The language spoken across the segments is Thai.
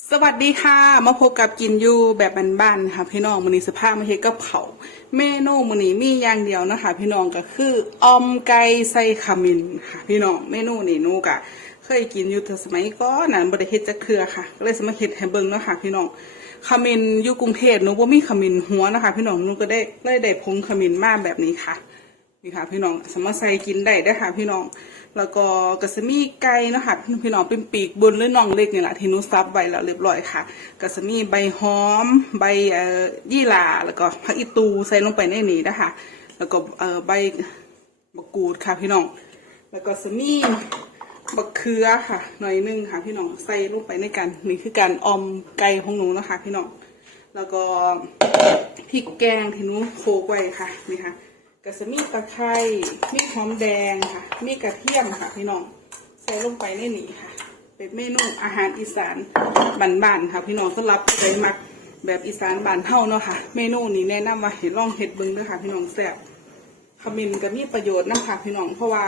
สวัสดีค่ะ มาพบกับกินยูแบบบ้านๆค่ะพี่น้องมือนี้สภาพมาเฮ็ดกับเขาเมนูมือนี้มีอย่างเดียวนะคะ พี่น้องก็คือออมไก่ใส่ขมิ้นค่ะ พี่น้องเมนูนี้นูก็เคยกินอยู่แต่สมัยก่อนนั้นบ่ได้เฮ็ดจักเทื่อค่ะ ก็เลยสิมาเฮ็ดให้เบิ่งเนาะค่ะ พี่น้องขมิ้นอยู่กรุงเทพหนูบ่มีขมิ้นหัวนะคะ พี่น้องหนูก็ได้เลยได้ผงขมิ้นมาแบบนี้ค่ะ นี่ค่ะพี่น้องสามารถใส่กินได้เด้ค่ะพี่น้อง แล้วก็กระสมีไก่นะคะพี่น้องเป็นปีกบนหรือน่องเล็กนี่แหละที่นูซับไว้แล้วเรียบร้อยค่ะกระสมีใบหอม ใบยี่หร่าแล้วก็ผักอีตูใส่ลงไปในนี้นะคะแล้วก็เอใบมะกรูดค่ะพี่น้อง แล้วก็สมีบักเขือค่ะ หน่อยหนึงค่ะ พี่น้องใส่ลงไปในกันนี่คือการอมไก่ของหนูนะคะ พี่น้องแล้วก็พริกแกงที่หนูโขลกไว้ค่ะนี่ค่ะ กระสมีตะไคร้มีหอมแดงค่ะ มีกระเทียมค่ะพี่น้องใส่ลงไปในนี้ค่ะ เป็นเมนูอาหารอีสานบ้านๆค่ะ พี่น้องสำหรับใครมักแบบอีสานบ้านเฮาเนาะค่ะ เมนูนี้แนะนำว่าให้ลองเฮ็ดบิ่งด้วยค่ะ พี่น้องแซ่บขมิ้นก็มีประโยชน์นะค่ะ พี่น้องเพราะว่า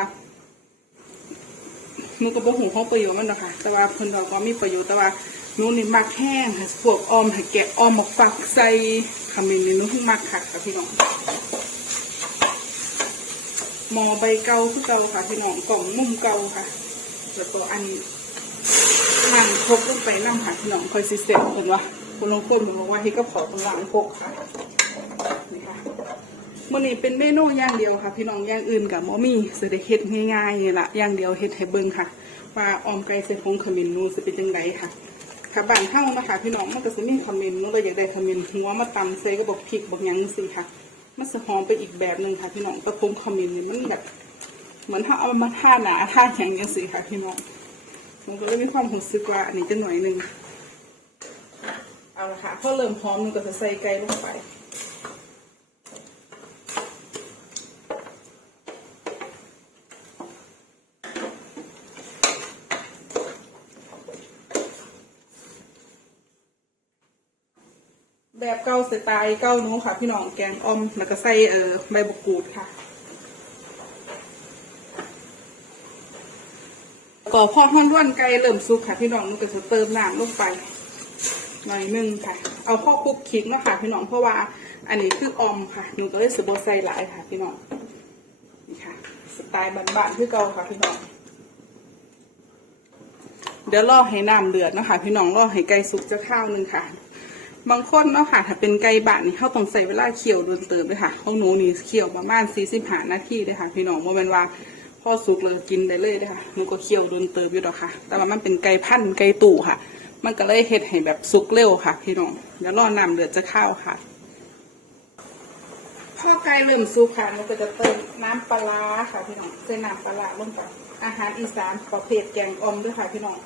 นูก็บ่หูของประโยชน์มันหรอกค่ะแต่ว่าเพิ่นก็มีประโยชน์แต่ว่านูนี่มักแห้งค่ะพวกออมให้แกะออมหมกฝักใส่ขมิ้นนี่นูเพิ่งมักค่ะค่ะพี่น้อง หมอใบเกาคือเกาค่ะพี่น้องกล่องมุมเกาค่ะแล้วก็อันมันพกลงไปน้ำค่ะพี่น้องคอยสิเสร็จเห็นว่าคุณลงพูดบอกว่าเฮ็ดกับขอตรงหลังพกค่ะนี่ค่ะมื่อนี้เป็นเมนูอย่างเดียวค่ะ พี่น้องอย่างอื่นกับมมีสิได้เฮ็ดง่ายๆนี่ละอย่างเดียวเฮ็ดให้เบิ่งค่ะว่าออมไก่ใส่ผงขมิ้นนูสิเป็นจังไดค่ะค่ะบ้านเฮานะคะพี่น้องมันก็สิมีขมิ้นมันก็อยากได้ขมิ้นหัวมาตำใส่ก็บอกพริกบอกยังจังซี่ค่ะ มันจะหอมไปอีกแบบหนึ่งค่ะพี่น้องตะพงขมิ้นนี่มันแบบเหมือนถ้าเอามาท่าหนาท่าแข็งยังสีค่ะพี่น้องผมก็เลยมีความรู้สึกว่าอันนี้จะหน่อยหนึงเอาละค่ะพอเริ่มหอมมันก็จะใส่ไก่ลงไป แบบเก้าสไตล์เก้าหนูค่ะ พี่น้องแกงออมแล้วก็ใส่เอ่อใบมะกรูดค่ะก็พอท่อนร่วนไก่เริ่มสุกค่ะ พี่น้องนูก็จะเติมน้ำลงไปหน่อยนึงค่ะ เอาพ่อคลุกคลิกเนาะค่ะ พี่น้องเพราะว่า อันนี้คือออมค่ะหนูก็เลยสบใส่หลายค่ะ พี่น้องนี่ค่ะ สไตล์บ้านๆคือเก่าค่ะพี่น้องเดี๋ยวรอให้น้ำเดือดนะคะพี่น้องรอให้ไก่สุกจะข้าวหนึงค่ะ บางคนเนาะค่ะ ถ้าเป็นไก่บ้านนี่เขาต้องใส่เวลาเคี่ยวโดนเติมเลยค่ะของหนูนี่เคี่ยวประมาณสี่สิบห้านาทีเลยค่ะ พี่น้องโมเมนว่าพอสุกเลยกินได้เลยเลยค่ะหนูก็เคี่ยวโดนเติมอยู่ดอกค่ะ แต่ว่ามันเป็นไก่พันไก่ตู่ค่ะ มันก็เลยเฮ็ดให้แบบสุกเร็วค่ะ พี่น้องเดี๋ยวรอน้ำเดือดจะข้าวค่ะพอไก่เริ่มสุกค่ะหนูก็จะเติมน้ำปลาค่ะพี่น้องใส่น้ำปลาร้าลงไปอาหารอีสานประเภทแกงอมด้วยค่ะพี่น้อง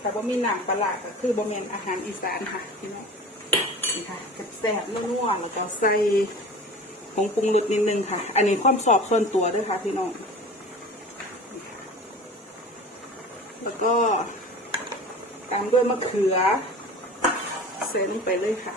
แต่ว่ามีน้ำปลาก็คือบะเมนอาหารอีสานค่ะพี่น้อง นี่ค่ะแซ่บๆนัวๆแล้วก็ใส่ผงปรุงรสนิดนึงค่ะ อันนี้ความสอบส่วนตัวด้วยค่ะพี่น้อง แล้วก็ตามด้วยมะเขือ เซนไปเลยค่ะ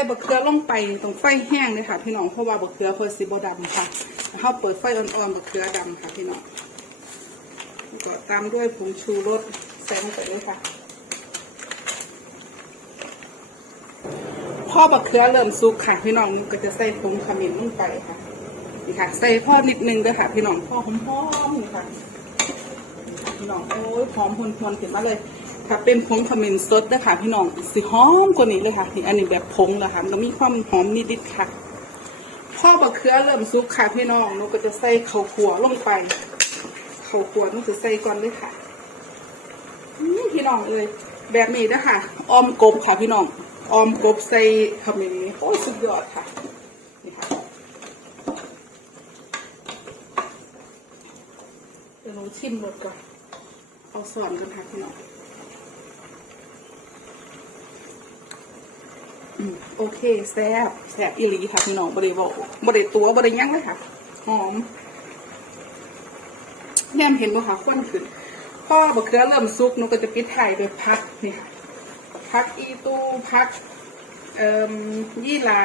ส่บะเขือลงไปตรงไฟแห้งเลยค่ะ พี่น้องเพราะว่าบะเขือเพื่อสีบดำค่ะแล้วเขาเปิดไฟอ่อนๆบะเขือดำค่ะพี่น้องก็ตามด้วยผงชูรสใส่ลงไปเลยค่ะพอบะเขือเริ่มสุกค่ะพี่น้องก็จะใส่ผงขมิ้นลงไปค่ะนี่ค่ะ ใส่พ่อนิดนึงด้วยค่ะ พี่น้องพ่อหอมๆนี่ค่ะพี่น้องโอ้ยหอมพวนๆเห็นมาเลย ค่ะเป็นผงขมิ้นสดนะคะพี่น้องสิหอมกว่านี้เลยค่ะนี่อันนี้แบบผงนะคะแล้วมีความหอมนิดๆค่ะพ่อบะเขือเริ่มสุกค่ะพี่น้องหนูก็จะใส่ข้าวขัวลงไปข้าวขัวหนูจะใส่ก่อนเลยค่ะนี่พี่น้องเลยแบบนี้นะคะออมกบค่ะพี่น้องออมกบใส่ขมิ้นนี่โอ้ยสุดยอดค่ะนี่ค่ะเดี๋ยวหนูชิมรสก่อนเอาสอนกันค่ะพี่น้องอืม โอเคแซ่บแซ่บอีหลีค่ะพี่น้องบริบอกบริตัวบริยั้งเลยค่ะ หอมแนมเห็นบ่คะควันขึ้นพ่อบะเขือเริ่มซุกนูก็จะปิดท้ายด้วยพักนี่ค่ะพักอีตูพักเอ่มยี่ลา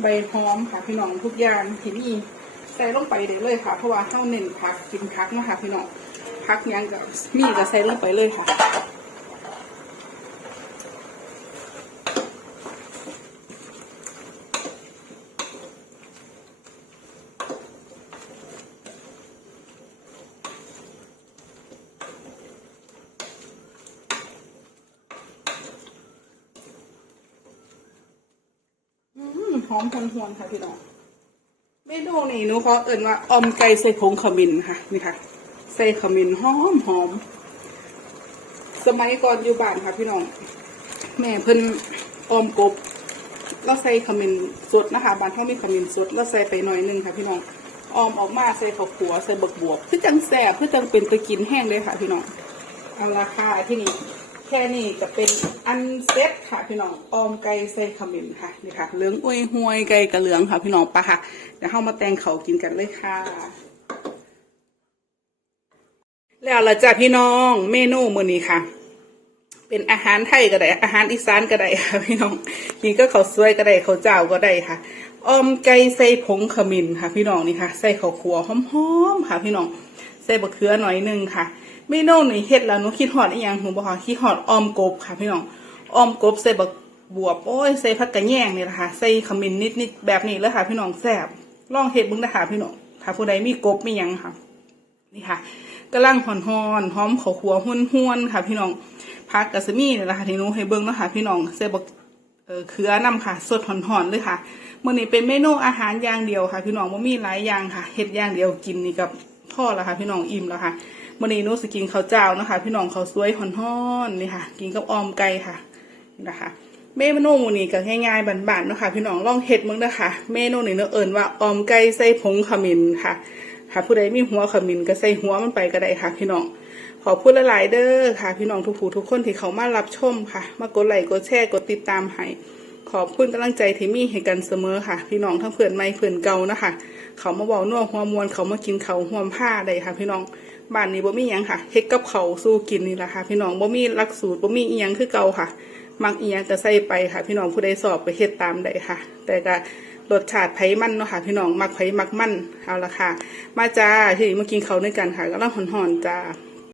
ใบหอมค่ะพี่น้องทุกอย่างที่นี่ใส่ลงไปได้เลยค่ะ เพราะว่าเท่าเน้นพักกินพักนะคะพี่น้องพักยังกับมีก็ใส่ลงไปเลยค่ะ อืม หอมหวนๆค่ะพี่น้องเมนูนี่หนูขอเอ่นว่าออมไก่ใส่ผงขมิ้นค่ะนี่ค่ะใส่ขมิ้นหอมหอมสมัยก่อนอยู่บ้านค่ะพี่น้อง แม่เพิ่นออมกบแล้วใส่ขมิ้นสดนะคะบ้านเขามีขมิ้นสดแล้วใส่ไปหน่อยนึงค่ะพี่น้องออมออกมาใส่ขขัวใส่บักบวบคือจังแซ่บคือจังเป็นตะกินแห้งเลยค่ะพี่น้องเอาราคาที่นี่ แค่นี้จะเป็นอันเซ็ตค่ะพี่น้องออมไก่ใส่ขมิ้นค่ะนี่ค่ะเหลืองอวยหวยไก่กระเหลืองค่ะพี่น้องปะค่ะเดี๋ยวเข้ามาแตงเขากินกันเลยค่ะ แล้วละจ้ะพี่น้องเมนูมื้อนี้ค่ะ เป็นอาหารไทยก็ได้อาหารอีสานก็ได้ค่ะพี่น้องกินก็ข้าวสวยก็ได้ข้าวเจ้าก็ได้ค่ะออมไก่ใส่ผงขมิ้นค่ะ พี่น้องนี่ค่ะ ใส่ข้าวคั่วหอมๆค่ะ พี่น้องใส่บะเขือหน่อยหนึงค่ะ เมนูนี่เฮ็ดแล้วหนูคิดฮอดอีหยังหนูบ่ค่ะคิดฮอดออมกบค่ะพี่น้องออมกบใส่บักบวบโอ้ยใส่ผักกระแยงนี่แหละค่ะใส่ขมิ้นนิดๆแบบนี้เลยค่ะ พี่น้องแซ่บลองเฮ็ดเบิ่งนะคะพี่น้องถ้าผู้ใดมีกบมีหยังค่ะ นี่ค่ะกำลังหอนหอนๆหอมข้าวคั่วห้วนห้วนๆค่ะ พี่น้องพักกะสมีนี่แหละค่ะที่หนูให้เบิ่งเนาะค่ะพี่น้องใส่บักเออเขือนำค่ะ สดหอนหอนๆเลยค่ะมื้อนี้เป็นเมนูอาหารอย่างเดียวค่ะ พี่น้องบ่มีหลายอย่างค่ะเฮ็ดอย่างเดียวกินนี่กับพ่อแล้วค่ะ พี่น้องอิ่มแล้วค่ะ มื้อนี้หนูสกินข้าวเจ้านะคะ พี่น้องเขาวสวยหอนหอนๆนี่ค่ะ กินกับออมไก่ค่ะนะคะเมนูหมูนี่ก็ง่ายๆบานๆนะคะพี่น้องลองเฮ็ดมึงเด้อค่ะเมนูนี่เนาะเอิ้นว่าออมไก่ใส่ผงขมิ้นค่ะค่ะผู้ใดมีหัวขมิ้นก็ใส่หัวมันไปก็ได้ค่ะ พี่น้องขอพูดหลายๆเด้อค่ะ พี่น้องทุกผู้ทุกคนที่เขามารับชมค่ะ มากดไลค์กดแชร์กดติดตามให้ขอบคุณกำลังใจที่มีให้กันเสมอค่ะ พี่น้องทั้งเพื่อนใหม่เพื่อนเก่านะคะ เขามาบอกนัวหัวมวนเขามากินเขาห่วมผ้าได้ค่ะ พี่น้อง บ้านนี้บ่มีหยังค่ะเฮ็ดกับเขาสู้กินนี่แหละค่ะ พี่น้องบ่มีหลักสูตรบ่มีอีหยังคือเก่าค่ะ มักอีหยังก็ใส่ไปค่ะ พี่น้องผู้ใดสอบไปเฮ็ดตามได้ค่ะ แต่ก็รสชาติไผมันเนาะค่ะ พี่น้องมักไผมักมันเอาละค่ะ มาจ้าที่มากินเขาด้วยกันค่ะก็ลังหอนๆจ้า